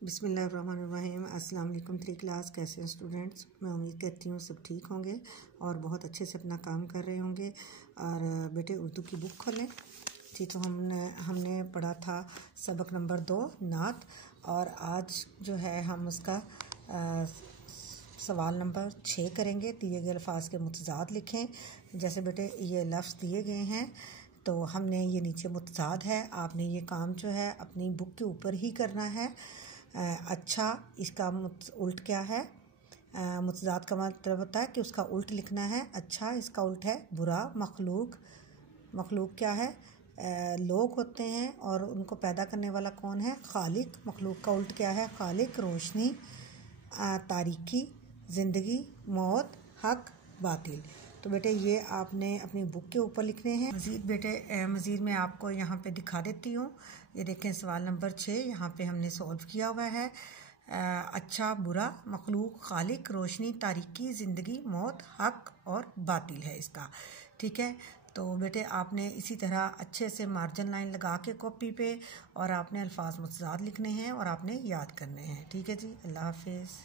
बिस्मिल्लाहिर्रहमानिर्रहीम। अस्सलाम वालेकुम। 3 क्लास कैसे हैं स्टूडेंट्स? मैं उम्मीद करती हूँ सब ठीक होंगे और बहुत अच्छे से अपना काम कर रहे होंगे। और बेटे उर्दू की बुक खोलें। जी, तो हमने पढ़ा था सबक नंबर 2 नात, और आज जो है हम उसका सवाल नंबर 6 करेंगे। दिए गए अल्फाज के मुतज़ाद लिखें। जैसे बेटे ये लफ्ज़ दिए गए हैं तो हमने ये नीचे मुतज़ाद है, आपने ये काम जो है अपनी बुक के ऊपर ही करना है। अच्छा, इसका उल्ट क्या है? मुतज़ाद का मतलब होता है कि उसका उल्ट लिखना है। अच्छा, इसका उल्ट है बुरा। मखलूक, मखलूक क्या है? लोग होते हैं और उनको पैदा करने वाला कौन है? खालिक। मखलूक का उल्ट क्या है? खालिक। रोशनी, तारीकी, ज़िंदगी, मौत, हक, बातिल। तो बेटे ये आपने अपनी बुक के ऊपर लिखने हैं। मज़ीद मैं आपको यहाँ पे दिखा देती हूँ। ये देखें सवाल नंबर 6 यहाँ पे हमने सॉल्व किया हुआ है। अच्छा, बुरा, मखलूक, खालिक, रोशनी, तारीकी, ज़िंदगी, मौत, हक और बातिल है इसका। ठीक है, तो बेटे आपने इसी तरह अच्छे से मार्जिन लाइन लगा के कॉपी पे और आपने अल्फाज मुतज़ाद लिखने हैं और आपने याद करने हैं। ठीक है जी, अल्लाह हाफिज़।